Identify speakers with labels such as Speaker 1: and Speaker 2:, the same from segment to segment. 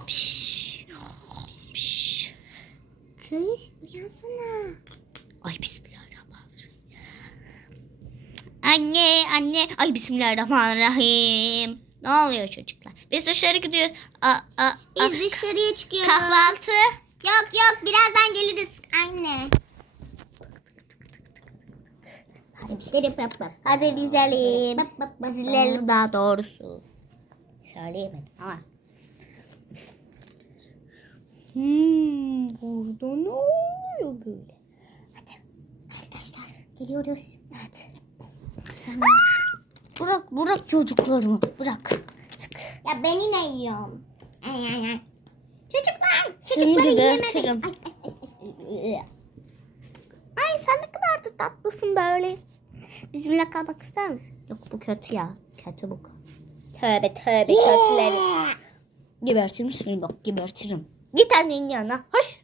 Speaker 1: Kız uyansana.
Speaker 2: Ay bismillahirrahmanirrahim. Anne. Ay bismillahirrahmanirrahim. Ne oluyor çocuklar? Biz dışarı gidiyoruz.
Speaker 1: Biz dışarıya çıkıyoruz.
Speaker 2: Kahvaltı.
Speaker 1: Yok birazdan geliriz anne.
Speaker 2: Hadi dizelim. Dizilelim daha doğrusu. Söyleyemedim ama. Burada ne oluyor böyle?
Speaker 1: Hadi arkadaşlar geliyoruz.
Speaker 2: Hadi. Bırak çocuklarımı. Bırak.
Speaker 1: Ya ben yine yiyorum. Ay. Çocukları
Speaker 2: Seni
Speaker 1: yiyemedik.
Speaker 2: gebertirim.
Speaker 1: Ay sen ne kadar da tatlısın böyle.
Speaker 2: Bizimle kalmak ister misin? Yok bu kötü ya. Kötü bu. Tövbe kötüleri. Gebertirim seni bak gebertirim. Git annenin yanına. Hoş.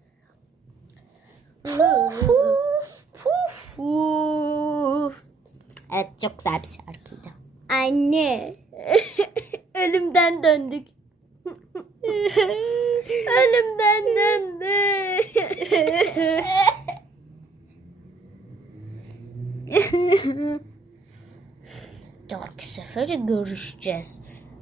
Speaker 2: Puf. Evet çok güzel bir şarkıydı.
Speaker 1: Anne.
Speaker 2: Ölümden döndük. Ölümden döndük. Dahaki sefere görüşeceğiz.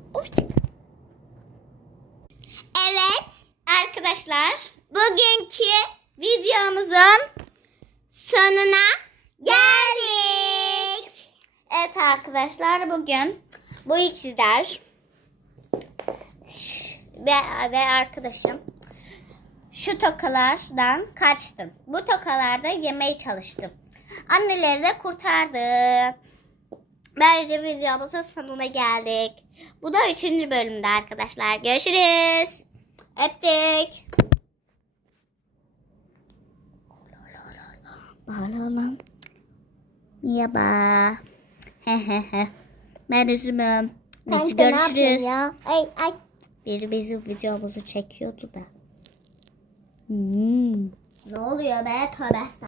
Speaker 1: Evet
Speaker 2: Arkadaşlar
Speaker 1: bugünkü
Speaker 2: videomuzun
Speaker 1: sonuna geldik.
Speaker 2: evet arkadaşlar bugün bu ikizler ve arkadaşım şu tokalardan kaçtım. Bu tokalarda yemeye çalıştım. Anneleri de kurtardı. Böylece videomuzun sonuna geldik. Bu da 3. bölümde arkadaşlar. Görüşürüz. Öptük. Bağlan. Merhaba. Ben üzümüm. Neyse görüşürüz.
Speaker 1: Ay.
Speaker 2: Biri bizim videomuzu çekiyordu da.
Speaker 1: Ne oluyor be tövbe estağfurullah.